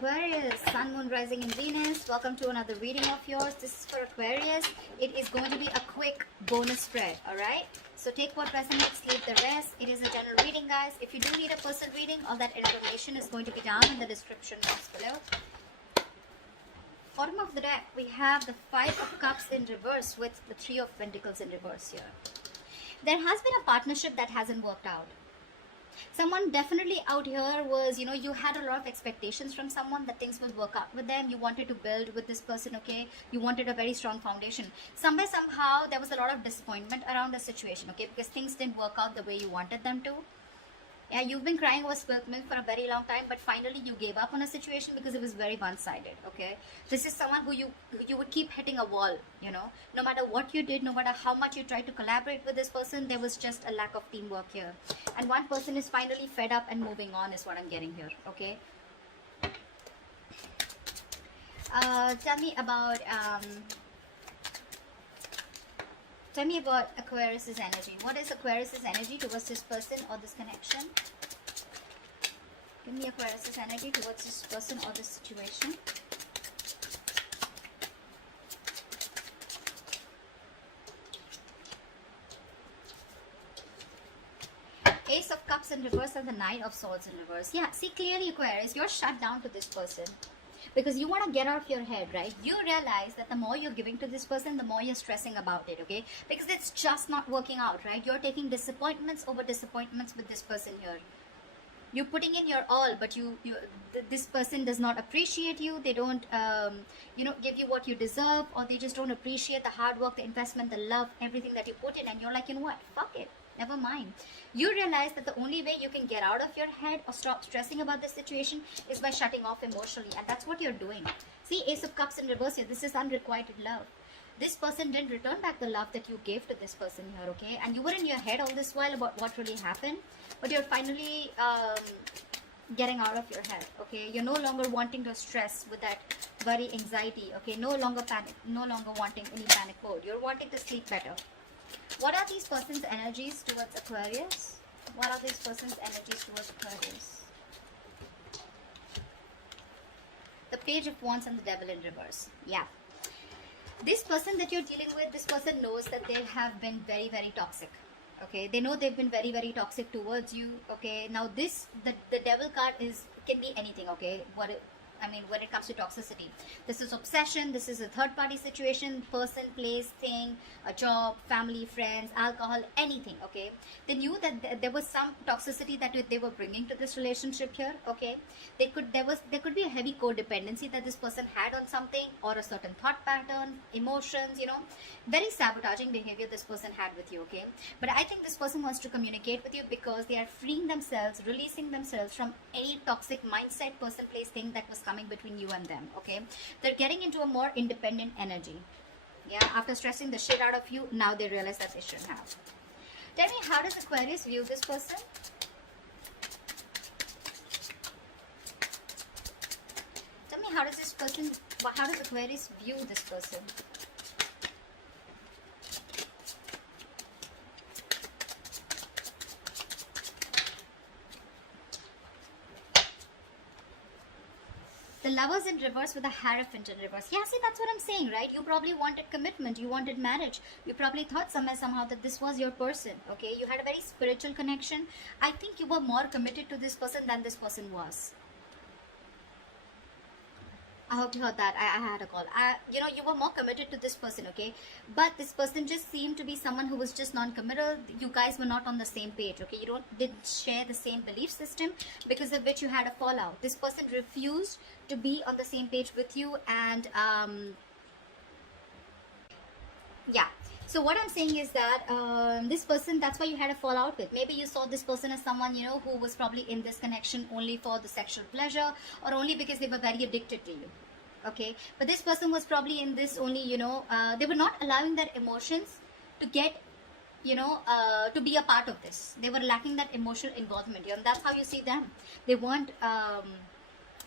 Aquarius, Sun, Moon, Rising in Venus. Welcome to another reading of yours. This is for Aquarius. It is going to be a quick bonus spread, alright? So take what resonates, leave the rest. It is a general reading, guys. If you do need a personal reading, all that information is going to be down in the description box below. Bottom of the deck, we have the Five of Cups in reverse with the Three of Pentacles in reverse here. There has been a partnership that hasn't worked out. Someone definitely out here was, you had a lot of expectations from someone that things will work out with them. You wanted to build with this person, okay? You wanted a very strong foundation. Somehow, there was a lot of disappointment around the situation, okay? Because things didn't work out the way you wanted them to. Yeah, you've been crying over spilt milk for a very long time, but finally you gave up on a situation because it was very one-sided, okay? This is someone who you would keep hitting a wall, no matter what you did, no matter how much you tried to collaborate with this person, there was just a lack of teamwork here. And one person is finally fed up and moving on is what I'm getting here, okay? Tell me about Aquarius's energy. What is Aquarius's energy towards this person or this connection? Give me Aquarius's energy towards this person or this situation. Ace of Cups in reverse and the Knight of Swords in reverse. Yeah, see clearly, Aquarius, you're shut down to this person. Because you want to get out of your head, right? You realize that the more you're giving to this person, the more you're stressing about it, okay? Because it's just not working out, right? You're taking disappointments over disappointments with this person here. You're putting in your all, but this person does not appreciate you. They don't, give you what you deserve, or they just don't appreciate the hard work, the investment, the love, everything that you put in. And you're like, you know what? Fuck it. Never mind. You realize that the only way you can get out of your head or stop stressing about this situation is by shutting off emotionally. And that's what you're doing. See, Ace of Cups in reverse here. This is unrequited love. This person didn't return back the love that you gave to this person here, okay? And you were in your head all this while about what really happened. But you're finally getting out of your head, okay? You're no longer wanting to stress with that worry, anxiety, okay? No longer panic. No longer wanting any panic mode. You're wanting to sleep better. What are these person's energies towards Aquarius? What are these person's energies towards Aquarius? The Page of Wands and the Devil in reverse. Yeah. This person that you're dealing with, this person knows that they have been very, very toxic. Okay, they know they've been very, very toxic towards you. Okay, now the Devil card can be anything. Okay, when it comes to toxicity, this is obsession, this is a third-party situation, person, place, thing, a job, family, friends, alcohol, anything, okay? They knew that there was some toxicity that they were bringing to this relationship here, okay? There could be a heavy codependency that this person had on something, or a certain thought pattern, emotions, very sabotaging behavior this person had with you, okay? But I think this person wants to communicate with you because they are freeing themselves, releasing themselves from any toxic mindset, person, place, thing that was coming between you and them, okay? They're getting into a more independent energy. Yeah, after stressing the shit out of you, now they realize that they shouldn't have. Tell me, how does Aquarius view this person? Tell me, how does Aquarius view this person? The Lovers in reverse with the Hierophant in reverse. Yeah, see, that's what I'm saying, right? You probably wanted commitment. You wanted marriage. You probably thought somehow that this was your person, okay? You had a very spiritual connection. I think you were more committed to this person than this person was. I hope you heard that. I had a call. You were more committed to this person, okay? But this person just seemed to be someone who was just non-committal. You guys were not on the same page, okay? You didn't share the same belief system, because of which you had a fallout. This person refused to be on the same page with you, and yeah. So what I'm saying is that this person, that's why you had a fallout with. Maybe you saw this person as someone, who was probably in this connection only for the sexual pleasure, or only because they were very addicted to you. Okay? But this person was probably in this only, they were not allowing their emotions to get, to be a part of this. They were lacking that emotional involvement. And that's how you see them. They weren't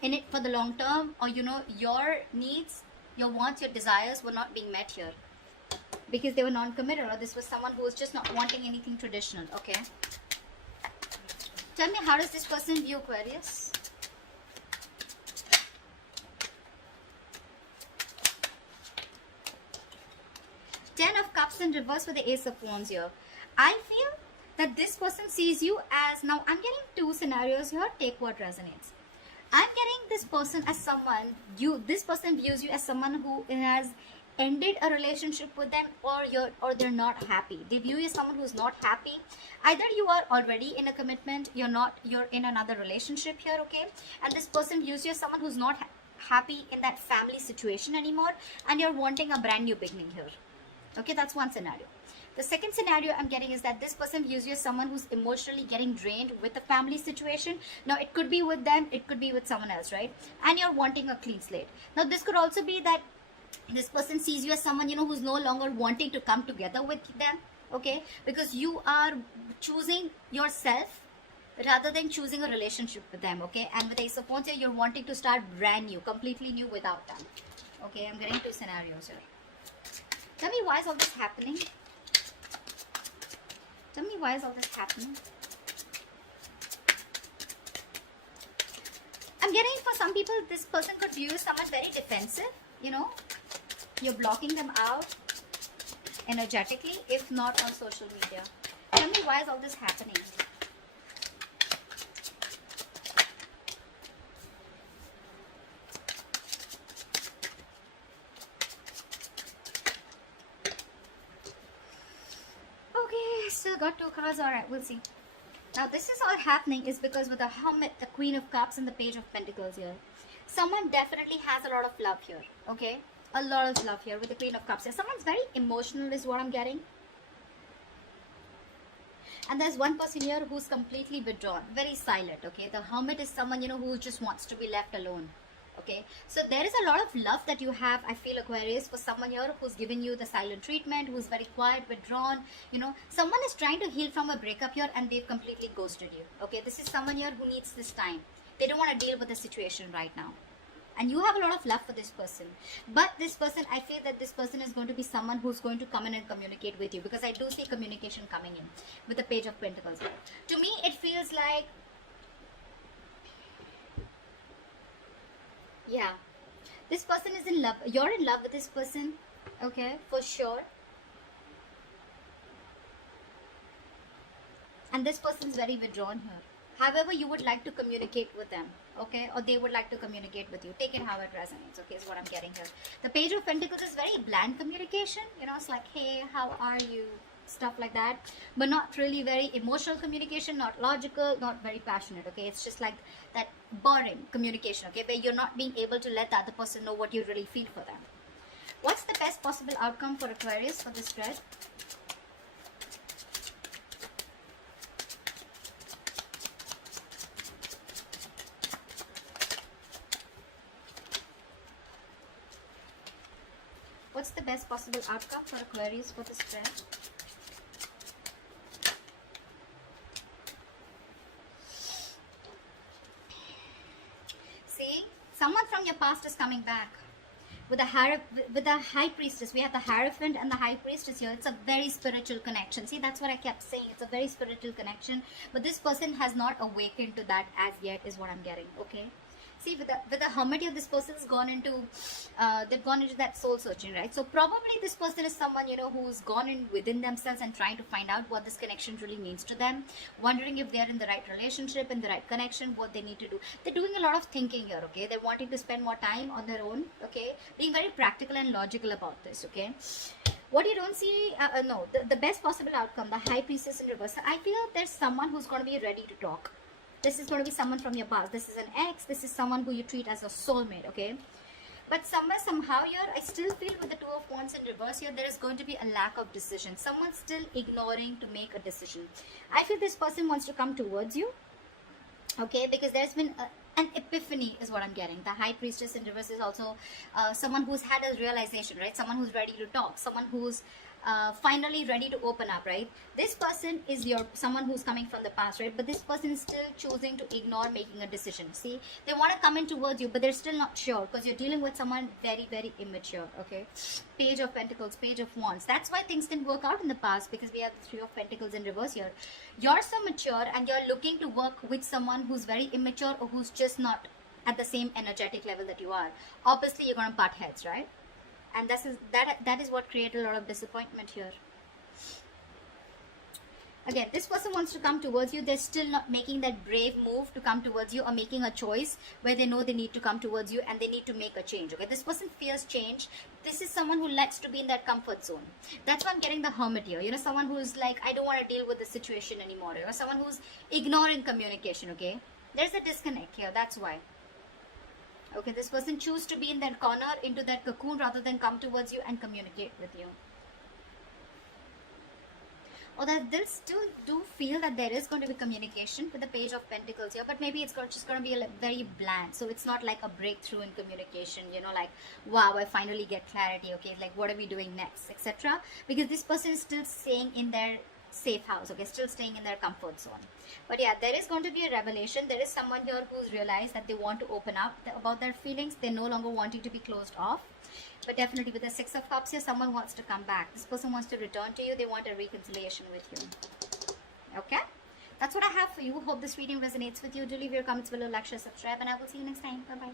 in it for the long term, or, your needs, your wants, your desires were not being met here. Because they were non-committed, or this was someone who was just not wanting anything traditional, okay? Tell me, how does this person view Aquarius? 10 of Cups in reverse with the Ace of Wands here. I feel that this person sees you as, now I'm getting two scenarios here, take what resonates. I'm getting this person as someone, this person views you as someone who has ended a relationship with them, or they're not happy. They view you as someone who's not happy. Either you are already in a commitment, you're in another relationship here, okay? And this person views you as someone who's not happy in that family situation anymore, and you're wanting a brand new beginning here. Okay, that's one scenario. The second scenario I'm getting is that this person views you as someone who's emotionally getting drained with the family situation. Now, it could be with them, it could be with someone else, right? And you're wanting a clean slate. Now, this could also be that this person sees you as someone, who's no longer wanting to come together with them, okay? Because you are choosing yourself rather than choosing a relationship with them, okay? And with Ace of Wands here, you're wanting to start brand new, completely new without them. Okay, I'm getting two scenarios here. Tell me, why is all this happening? Tell me, why is all this happening? I'm getting, for some people, this person could view someone very defensive, You're blocking them out energetically, if not on social media. Tell me, why is all this happening? Still got two cards. All right, we'll see. Now, this is all happening is because with the Hermit, the Queen of Cups, and the Page of Pentacles here, someone definitely has a lot of love here, okay? A lot of love here with the Queen of Cups here. Someone's very emotional is what I'm getting. And there's one person here who's completely withdrawn, very silent, okay? The Hermit is someone, who just wants to be left alone. Okay, so there is a lot of love that you have, I feel, Aquarius, for someone here who's giving you the silent treatment, who's very quiet, withdrawn. Someone is trying to heal from a breakup here and they've completely ghosted you. Okay, this is someone here who needs this time. They don't want to deal with the situation right now. And you have a lot of love for this person. But this person, I feel that this person is going to be someone who's going to come in and communicate with you, because I do see communication coming in with the Page of Pentacles. To me, it feels like, yeah, this person is in love. You're in love with this person, okay, for sure. And this person is very withdrawn here. However, you would like to communicate with them, okay, or they would like to communicate with you. Take it how it resonates, okay, is what I'm getting here. The Page of Pentacles is very bland communication. It's like, hey, how are you? Stuff like that, but not really very emotional communication, not logical, not very passionate, okay? It's just like that boring communication, okay, where you're not being able to let the other person know what you really feel for them. What's the best possible outcome for Aquarius for this spread? What's the best possible outcome for Aquarius for this spread? Someone from your past is coming back. With the High Priestess, we have the Hierophant and the High Priestess here. It's a very spiritual connection. See, that's what I kept saying. It's a very spiritual connection. But this person has not awakened to that as yet, is what I'm getting, okay? See, with the Hermit here, this person's gone into, they've gone into that soul searching, right? So probably this person is someone, who's gone in within themselves and trying to find out what this connection really means to them, wondering if they're in the right relationship, in the right connection, what they need to do. They're doing a lot of thinking here, okay? They're wanting to spend more time on their own, okay? Being very practical and logical about this, okay? What you don't see, the best possible outcome, the High Priestess in reverse. I feel there's someone who's going to be ready to talk. This is going to be someone from your past. This is an ex. This is someone who you treat as a soulmate, okay? But somehow here, I still feel with the Two of Wands in reverse here, there is going to be a lack of decision. Someone's still ignoring to make a decision. I feel this person wants to come towards you, okay? Because there's been an epiphany is what I'm getting. The High Priestess in reverse is also someone who's had a realization, right? Someone who's ready to talk. Someone who's finally ready to open up, right? This person is someone who's coming from the past, right? But this person is still choosing to ignore making a decision. See, they want to come in towards you, but they're still not sure because you're dealing with someone very, very immature, okay? Page of Pentacles, Page of Wands. That's why things didn't work out in the past, because we have the Three of Pentacles in reverse here. You're so mature and you're looking to work with someone who's very immature or who's just not at the same energetic level that you are. Obviously, you're going to butt heads, right? And that is what created a lot of disappointment here. Again, this person wants to come towards you. They're still not making that brave move to come towards you, or making a choice where they know they need to come towards you and they need to make a change. Okay, this person fears change. This is someone who likes to be in that comfort zone. That's why I'm getting the Hermit here. You know, someone who's like, I don't want to deal with the situation anymore. Or someone who's ignoring communication. Okay, there's a disconnect here. That's why. Okay, this person choose to be in that corner, into that cocoon, rather than come towards you and communicate with you. Or that they'll still do feel that there is going to be communication with the Page of Pentacles here, but maybe it's just going to be very bland. So it's not like a breakthrough in communication, you know, like, wow, I finally get clarity. Okay, like, what are we doing next, etc. Because this person is still staying in their safe house. Okay, still staying in their comfort zone. But yeah, there is going to be a revelation. There is someone here who's realized that they want to open up about their feelings. They're no longer wanting to be closed off. But definitely with the Six of Cups here, someone wants to come back. This person wants to return to you. They want a reconciliation with you. Okay? That's what I have for you. Hope this reading resonates with you. Do leave your comments below, like, share, subscribe, and I will see you next time. Bye-bye.